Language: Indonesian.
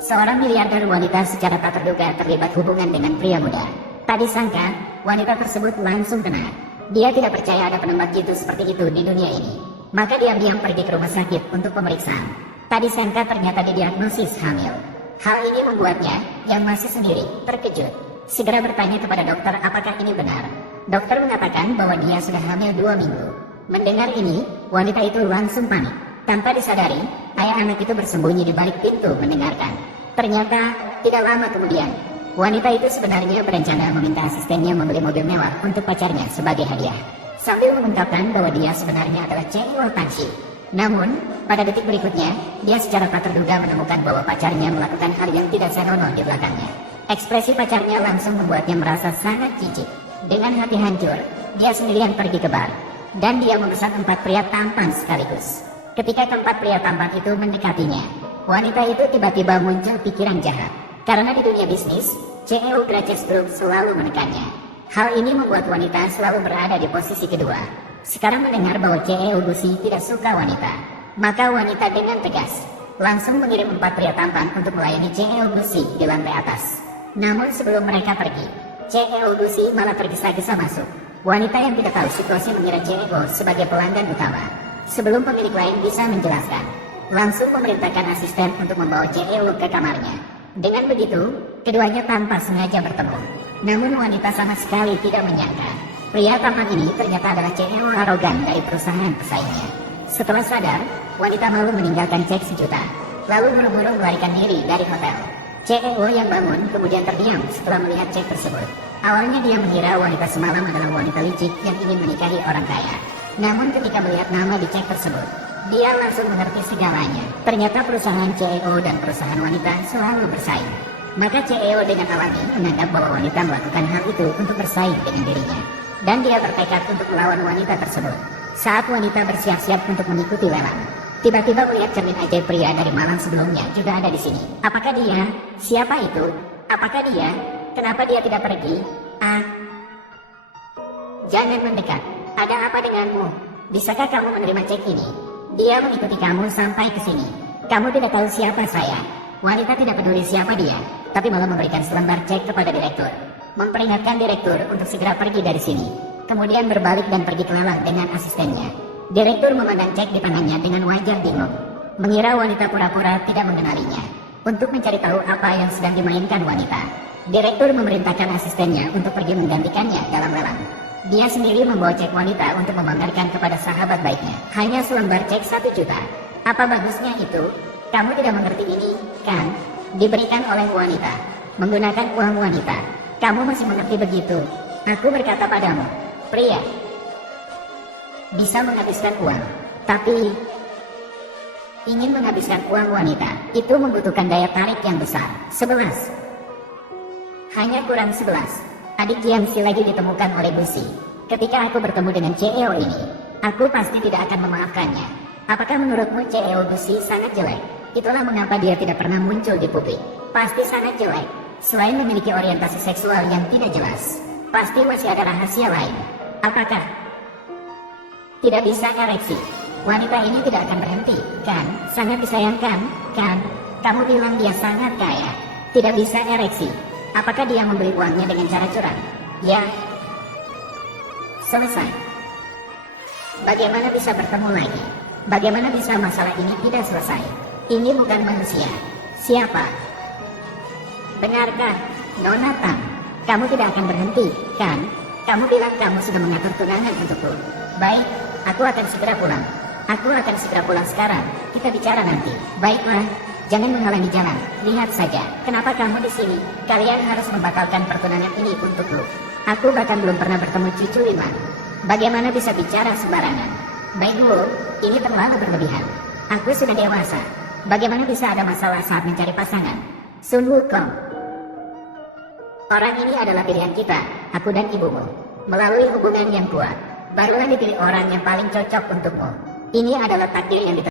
Seorang miliarder wanita secara tak terduga terlibat hubungan dengan pria muda. Tak disangka, wanita tersebut langsung kena. Dia tidak percaya ada penembak jitu seperti itu di dunia ini. Maka diam-diam pergi ke rumah sakit untuk pemeriksaan. Tak disangka ternyata didiagnosis hamil. Hal ini membuatnya, yang masih sendiri, terkejut. Segera bertanya kepada dokter apakah ini benar. Dokter mengatakan bahwa dia sudah hamil 2 minggu. Mendengar ini, wanita itu langsung panik. Tanpa disadari, ayah anak itu bersembunyi di balik pintu mendengarkan. Ternyata, tidak lama kemudian, wanita itu sebenarnya berencana meminta asistennya membeli mobil mewah untuk pacarnya sebagai hadiah. Sambil mengungkapkan bahwa dia sebenarnya adalah CEO Tanshi. Namun, pada detik berikutnya, dia secara tak terduga menemukan bahwa pacarnya melakukan hal yang tidak senonoh di belakangnya. Ekspresi pacarnya langsung membuatnya merasa sangat jijik. Dengan hati hancur, dia sendirian pergi ke bar. Dan dia memesan 4 pria tampan sekaligus. Ketika keempat pria tampan itu mendekatinya, wanita itu tiba-tiba muncul pikiran jahat. Karena di dunia bisnis, CEO Graces Group selalu menekannya. Hal ini membuat wanita selalu berada di posisi kedua. Sekarang mendengar bahwa CEO Gusi tidak suka wanita, maka wanita dengan tegas langsung mengirim 4 pria tampan untuk melayani CEO Gusi di lantai atas. Namun sebelum mereka pergi, CEO Gusi malah tergesa-gesa masuk. Wanita yang tidak tahu situasi mengira CEO sebagai pelanggan utama. Sebelum pemilik lain bisa menjelaskan, langsung memerintahkan asisten untuk membawa CEO ke kamarnya. Dengan begitu, keduanya tanpa sengaja bertemu. Namun wanita sama sekali tidak menyangka, pria tampan ini ternyata adalah CEO arogan dari perusahaan pesaingnya. Setelah sadar, wanita malu meninggalkan cek sejuta, lalu buru-buru melarikan diri dari hotel. CEO yang bangun kemudian terdiam setelah melihat cek tersebut. Awalnya dia mengira wanita semalam adalah wanita licik yang ingin menikahi orang kaya. Namun ketika melihat nama di cek tersebut, dia langsung mengerti segalanya. Ternyata perusahaan CEO dan perusahaan wanita selalu bersaing. Maka CEO dengan alami menganggap bahwa wanita melakukan hal itu untuk bersaing dengan dirinya. Dan dia bertekad untuk melawan wanita tersebut. Saat wanita bersiap-siap untuk mengikuti lelang, tiba-tiba melihat cermin ajaib pria dari malam sebelumnya juga ada di sini. Apakah dia? Siapa itu? Apakah dia? Kenapa dia tidak pergi? Jangan mendekat. Ada apa denganmu? Bisakah kamu menerima cek ini? Dia mengikuti kamu sampai ke sini. Kamu tidak tahu siapa saya. Wanita tidak peduli siapa dia, tapi malah memberikan selembar cek kepada direktur. Memperingatkan direktur untuk segera pergi dari sini. Kemudian berbalik dan pergi kelelang dengan asistennya. Direktur memandang cek di tangannya dengan wajah bingung. Mengira wanita pura-pura tidak mengenalinya. Untuk mencari tahu apa yang sedang dimainkan wanita, direktur memerintahkan asistennya untuk pergi menggantikannya dalam lelang. Dia sendiri membawa cek wanita untuk memamerkan kepada sahabat baiknya. Hanya selembar cek 1 juta. Apa bagusnya itu? Kamu tidak mengerti ini, kan? Diberikan oleh wanita, menggunakan uang wanita. Kamu masih mengerti begitu? Aku berkata padamu, pria bisa menghabiskan uang, tapi ingin menghabiskan uang wanita, itu membutuhkan daya tarik yang besar. 11. Hanya kurang 11. Adik Jiangxi lagi ditemukan oleh Gusi. Ketika aku bertemu dengan CEO ini, aku pasti tidak akan memaafkannya. Apakah menurutmu CEO Gusi sangat jelek? Itulah mengapa dia tidak pernah muncul di publik. Pasti sangat jelek. Selain memiliki orientasi seksual yang tidak jelas, pasti masih ada rahasia lain. Apakah tidak bisa ereksi? Wanita ini tidak akan berhenti, kan? Sangat disayangkan, kan? Kamu bilang dia sangat kaya, tidak bisa ereksi. Apakah dia membeli uangnya dengan cara curang? Ya. Selesai. Bagaimana bisa bertemu lagi? Bagaimana bisa masalah ini tidak selesai? Ini bukan manusia. Siapa? Benarkah, Nona Tang? Kamu tidak akan berhenti, kan? Kamu bilang kamu sudah mengatur tunangan untukku. Baik, aku akan segera pulang. Aku akan segera pulang sekarang. Kita bicara nanti. Baiklah. Jangan menghalangi jalan. Lihat saja, kenapa kamu di sini? Kalian harus membatalkan pertunangan ini untukku. Aku bahkan belum pernah bertemu cucu Lima. Bagaimana bisa bicara sembarangan? Baiklah, ini terlalu berlebihan. Aku sudah dewasa. Bagaimana bisa ada masalah saat mencari pasangan? Sun Wukong. Orang ini adalah pilihan kita, aku dan ibumu. Melalui hubungan yang kuat, barulah dipilih orang yang paling cocok untukmu. Ini adalah takdir yang